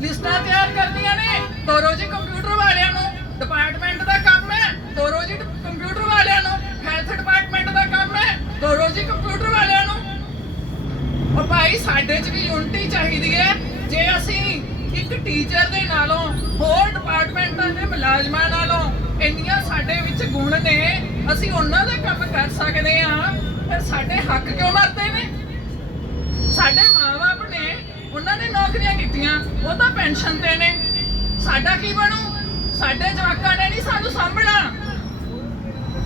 ਲਿਸਟਾਂ ਤਿਆਰ ਕਰਦੀਆਂ ਨੇ। ਤੋਰੋ ਜੀ ਕੰਪਿਊਟਰ ਵਾਲਿਆਂ ਨੂੰ। ਡਿਪਾਰਟਮੈਂਟ ਦਾ ਕੰਮ ਹੈ। ਤੋਰੋ ਜੀ ਕੰਪਿਊਟਰ ਵਾਲਿਆਂ ਨੂੰ। ਹੈਲਥ ਡਿਪਾਰਟਮੈਂਟ ਦਾ ਕੰਮ ਹੈ। ਤੋਰੋ ਜੀ ਕੰਪਿਊਟਰ ਵਾਲਿਆਂ ਨੂੰ। ਉਹ ਭਾਈ ਸਾਡੇ 'ਚ ਵੀ ਯੂਨਿਟੀ ਚਾਹੀਦੀ ਹੈ। ਜੇ ਅਸੀਂ ਇੱਕ ਟੀਚਰ ਦੇ ਨਾਲੋਂ ਹੋਰ ਡਿਪਾਰਟਮੈਂਟਾਂ ਦੇ ਮੁਲਾਜ਼ਮਾਂ ਨਾਲੋਂ ਇੰਨੀਆਂ ਸਾਡੇ ਵਿੱਚ ਗੁਣ ਨੇ, ਅਸੀਂ ਉਹਨਾਂ ਦਾ ਕੰਮ ਕਰ ਸਕਦੇ ਪੈਨਸ਼ਨ ਤੇ ਨੇ ਸਾਡਾ ਕੀ ਬਣੂ? ਸਾਡੇ ਜਵਾਕਾਂ ਨੇ ਨਹੀਂ ਸਾਨੂੰ ਸਾਂਭਣਾ।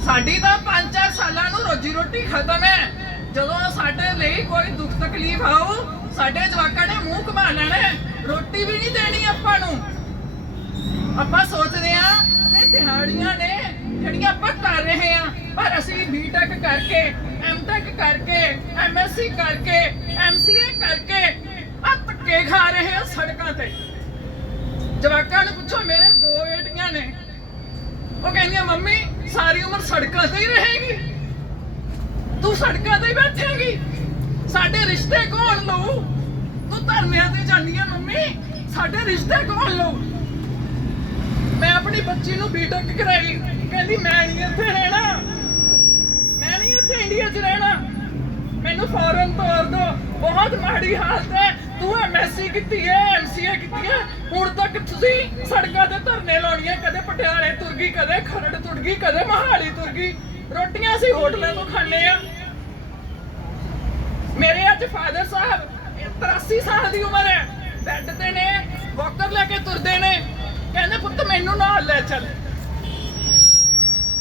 ਸਾਡੀ ਤਾਂ 5-4 ਸਾਲਾਂ ਨੂੰ ਰੋਜੀ ਰੋਟੀ ਖਤਮ ਹੈ। ਜਦੋਂ ਸਾਡੇ ਲਈ ਕੋਈ ਦੁੱਖ ਤਕਲੀਫ ਆਊ, ਸਾਡੇ ਜਵਾਕਾਂ ਨੇ ਮੂੰਹ ਘੁਮਾ ਲੈਣਾ ਰੋਟੀ ਵੀ ਨਹੀਂ ਦੇਣੀ ਆਪਾਂ ਨੂੰ। ਆਪਾਂ ਸੋਚਦੇ ਆ ਕਿ ਦਿਹਾੜੀਆਂ ਨੇ ਜਿਹੜੀਆਂ ਆਪਾਂ ਕਰ ਰਹੇ ਆ ਪਰ ਅਸੀਂ ਬੀਟੈਕ ਕਰਕੇ ਐਮਟੈਕ ਕਰਕੇ ਐਮਐਸਸੀ ਕਰਕੇ ਐਮਸੀਏ ਕਰਕੇ ਆ ਧੱਕੇ ਖਾ ਰਹੇ ਆ ਸੜਕਾਂ ਤੇ। ਜਵਾਕਾਂ ਨੂੰ ਪੁੱਛੋ, ਮੇਰੇ ਦੋ ਬੇਟੀਆਂ ਨੇ। ਉਹ ਕਹਿੰਦੀਆਂ, ਮੰਮੀ, ਸਾਰੀ ਉਮਰ ਸੜਕਾਂ ਤੇ ਹੀ ਰਹੇਗੀ। ਤੂੰ ਸੜਕਾਂ ਤੇ ਹੀ ਬੈਠੇਂਗੀ। ਸਾਡੇ ਰਿਸ਼ਤੇ ਕੌਣ ਲਊ? ਤੂੰ ਧਰਨਿਆਂ ਤੇ ਜਾਂਦੀ ਆ, ਮੰਮੀ। ਸਾਡੇ ਰਿਸ਼ਤੇ ਕੌਣ ਲਊ? ਮੈਂ ਆਪਣੀ ਬੱਚੀ ਨੂੰ ਬੀਟੈਕ ਕਰਾਈ। ਕਹਿੰਦੀ, ਮੈਂ ਨਹੀਂ ਇੱਥੇ ਰਹਿਣਾ। ਮੈਂ ਨਹੀਂ ਇੱਥੇ ਇੰਡੀਆ 'ਚ ਰਹਿਣਾ। ਬਹੁਤ ਮਾੜੀ ਹਾਲਤ ਹੈ। ਤੂੰ ਐਮਐਸਸੀ ਕੀਤੀ ਹੈ ਐਮਸੀਏ ਕੀਤੀ ਹੈ। ਹੁਣ ਤੱਕ ਤੁਸੀਂ ਸੜਕਾਂ ਤੇ ਧਰਨੇ ਲਾਉਣੀਆਂ, ਕਦੇ ਪਟਿਆਲੇ ਤੁਰ ਗਈ, ਕਦੇ ਖਰੜ ਤੁਰ ਗਈ, ਕਦੇ ਮਹਾਲੀ ਤੁਰ ਗਈ। ਰੋਟੀਆਂ ਅਸੀਂ ਹੋਟਲਾਂ ਤੋਂ ਖਾਂਦੇ ਆ ਮੇਰੇ ਅੱਜ ਫਾਦਰ ਸਾਹਿਬ 83 ਸਾਲ ਦੀ ਉਮਰ ਹੈ। ਬੈੱਡ ਤੇ ਨੇ, ਵਾਕਰ ਲੈ ਕੇ ਤੁਰਦੇ ਨੇ। ਕਹਿੰਦੇ, ਪੁੱਤ, ਮੈਨੂੰ ਨਾਲ ਲੈ ਚੱਲ।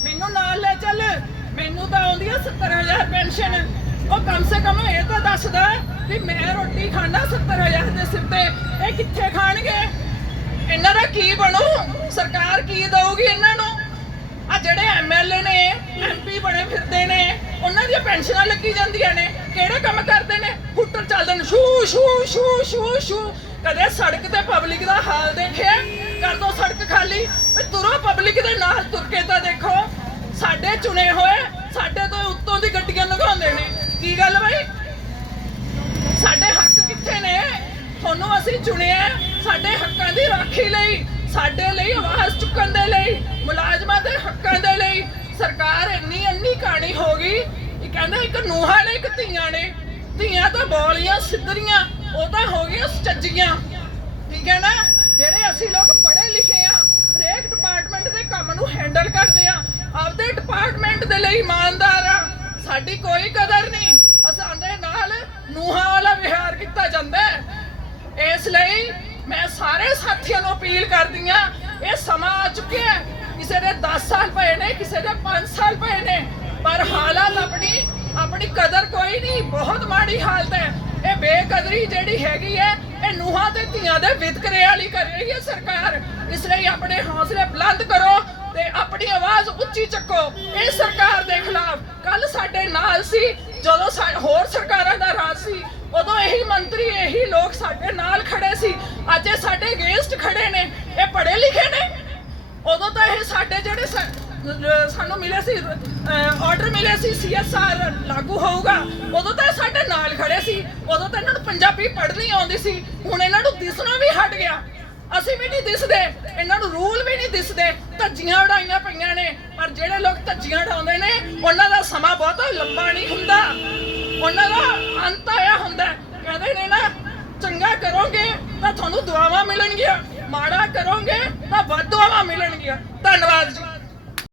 ਮੈਨੂੰ ਨਾਲ ਲੈ ਚੱਲ। ਮੈਨੂੰ ਤਾਂ ਆਉਂਦੀ ਆ 70000 ਪੈਨਸ਼ਨ। ਉਹ ਕਮ ਸੇ ਕਮ ਇਹ ਤਾਂ ਦੱਸਦਾ ਵੀ ਮੈਂ ਰੋਟੀ ਖਾਣਾ 70000 ਦੇ ਸਿਰ ਤੇ। ਇਹ ਕਿੱਥੇ ਖਾਣਗੇ? ਇਹਨਾਂ ਦਾ ਕੀ ਬਣੂ? ਸਰਕਾਰ ਕੀ ਦਊਗੀ ਇਹਨਾਂ ਨੂੰ? ਆ ਜਿਹੜੇ ਐਮਐਲਏ ਨੇ ਐਮਪੀ ਬਣੇ ਫਿਰਦੇ ਨੇ, ਉਹਨਾਂ ਦੀਆਂ ਪੈਨਸ਼ਨਾਂ ਲੱਗੀ ਜਾਂਦੀਆਂ ਨੇ। ਕਿਹੜੇ ਕੰਮ ਕਰਦੇ ਨੇ? ਹੁੱਟਰ ਚੱਲਦੇ ਨੇ ਸ਼ੂ ਸ਼ੂ ਸ਼ੂ ਸ਼ੂ ਸ਼ੂ ਕਦੇ ਸੜਕ ਤੇ ਪਬਲਿਕ ਦਾ ਹਾਲ ਦੇਖਿਆ? ਕਰ ਦੋ ਸੜਕ ਖਾਲੀ। ਵੀ ਤੁਰੋ ਪਬਲਿਕ ਦੇ ਨਾਲ ਤੁਰ ਕੇ ਤਾਂ ਦੇਖੋ। ਸਾਡੇ ਚੁਣੇ ਹੋਏ, ਸਾਡੇ ਤੋਂ ਉੱਤੋਂ ਦੀ ਗੱਡੀਆਂ ਲੰਘਾਉਂਦੇ ਨੇ। ਕੀ ਗੱਲ ਬਈ? ਸਾਡੇ ਹੱਕ ਕਿੱਥੇ ਨੇ? ਤੁਹਾਨੂੰ ਅਸੀਂ ਚੁਣਿਆ ਸਾਡੇ ਹੱਕਾਂ ਦੀ ਰਾਖੀ ਲਈ, ਸਾਡੇ ਲਈ ਆਵਾਜ਼ ਚੁੱਕਣ ਦੇ ਲਈ, ਮੁਲਾਜ਼ਮਾਂ ਦੇ ਹੱਕਾਂ ਦੇ ਲਈ। ਸਰਕਾਰ ਇੰਨੀ ਅੰਨੀ ਕਹਾਣੀ ਹੋ ਗਈ ਇਹ ਕਹਿੰਦਾ ਇੱਕ ਨੂਹਾਂ ਨੇ ਇੱਕ ਧੀਆਂ ਨੇ। ਧੀਆਂ ਤਾਂ ਬੋਲੀਆਂ ਸਿੱਧਰੀਆਂ, ਉਹ ਤਾਂ ਹੋ ਗਈਆਂ ਚੱਜੀਆਂ ਠੀਕ ਹੈ ਨਾ? ਜਿਹੜੇ ਅਸੀਂ ਲੋਕ ਪੜ੍ਹੇ ਲਿਖੇ ਆ, ਹਰੇਕ ਡਿਪਾਰਟਮੈਂਟ ਦੇ ਕੰਮ ਨੂੰ ਹੈਂਡਲ ਕਰਦੇ ਆ, ਆਪਦੇ ਡਿਪਾਰਟਮੈਂਟ ਦੇ ਲਈ ਇਮਾਨਦਾਰ ਆ। ਸਾਡੀ ਕੋਈ ਕਦਰ ਨਹੀਂ। ਅਸਾਂਦੇ ਨਾਲ ਨੂਹਾਂ ਵਾਲਾ ਵਿਹਾਰ ਕੀਤਾ ਜਾਂਦਾ ਹੈ। ਇਸ ਲਈ ਮੈਂ ਸਾਰੇ ਸਾਥੀਆਂ ਨੂੰ ਅਪੀਲ ਕਰਦੀ ਆ ਇਹ ਸਮਾਂ ਆ ਚੁੱਕਿਆ ਹੈ। ਕਿਸੇ ਦੇ 10 ਸਾਲ ਪਏ ਨੇ, ਕਿਸੇ ਦੇ 5 ਸਾਲ ਪਏ ਨੇ, ਪਰ ਹਾਲਤ ਆਪਣੀ ਆਪਣੀ ਕਦਰ ਕੋਈ ਨਹੀਂ, ਬਹੁਤ ਮਾੜੀ ਹਾਲਤ ਹੈ। ਇਹ ਬੇਕਦਰੀ ਜਿਹੜੀ ਹੈਗੀ ਹੈ, ਇਹ ਨੂਹਾਂ ਤੇ ਧੀਆਂ ਦੇ ਵਿਤਕਰੇ ਵਾਲੀ ਕਰ ਰਹੀ ਹੈ ਸਰਕਾਰ। ਇਸ ਲਈ ਆਪਣੇ ਹੌਸਲੇ ਬੁਲੰਦ ਕਰੋ ਤੇ ਆਪਣੀ ਆਵਾਜ਼ ਉੱਚੀ ਚੱਕੋ। ਇਹ ਸਰਕਾਰ ਦੇ ਖਿਲਾਫ ਕੱਲ ਸਾਡੇ ਨਾਲ ਸੀ, ਜਦੋਂ ਹੋਰ ਸਰਕਾਰਾਂ ਦਾ ਰਾਜ ਸੀ, ਉਦੋਂ ਇਹੀ ਮੰਤਰੀ, ਇਹੀ ਲੋਕ ਸਾਡੇ ਨਾਲ ਖੜੇ ਸੀ। ਅੱਜ ਇਹ ਸਾਡੇ ਅਗੇਂਸਟ ਖੜੇ ਨੇ। ਇਹ ਪੜ੍ਹੇ ਲਿਖੇ ਨੇ? ਉਦੋਂ ਤਾਂ ਇਹ ਸਾਡੇ ਜਿਹੜੇ ਸਾਨੂੰ ਮਿਲੇ ਸੀ ਆਰਡਰ ਮਿਲੇ ਸੀ ਸੀਐਸਆਰ ਲਾਗੂ ਹੋਊਗਾ, ਉਦੋਂ ਤਾਂ ਇਹ ਸਾਡੇ ਨਾਲ ਖੜੇ ਸੀ। ਉਦੋਂ ਤਾਂ ਇਹਨਾਂ ਨੂੰ ਪੰਜਾਬੀ ਪੜ੍ਹਨੀ ਆਉਂਦੀ ਸੀ। ਹੁਣ ਇਹਨਾਂ ਨੂੰ ਦਿਸਣਾ ਵੀ ਹਟ ਗਿਆ। ਅਸੀਂ ਵੀ ਨਹੀਂ ਦਿਸਦੇ। ਇਹਨਾਂ ਨੂੰ ਰੂਲ ਵੀ ਨਹੀਂ ਦਿਸਦੇ। ਧੱਜੀਆਂ ਉਡਾਈਆਂ ਪਈਆਂ ਨੇ। ਪਰ ਜਿਹੜੇ ਲੋਕ ਧੱਜੀਆਂ ਉਡਾਉਂਦੇ ਨੇ, ਉਹਨਾਂ ਦਾ ਸਮਾਂ ਬਹੁਤਾ ਲੰਬਾ ਨਹੀਂ ਹੁੰਦਾ। ਉਹਨਾਂ ਦਾ ਅੰਤ ਆਇਆ ਹੁੰਦਾ। ਕਹਿੰਦੇ ਨੇ ਨਾ, ਚੰਗਾ ਕਰੋਗੇ ਤਾਂ ਤੁਹਾਨੂੰ ਦੁਆਵਾਂ ਮਿਲਣਗੀਆਂ। ਮਾੜਾ ਕਰੋਗੇ ਤਾਂ ਵੱਧ ਦੁਆਵਾਂ ਮਿਲਣਗੀਆਂ। ਧੰਨਵਾਦ ਜੀ।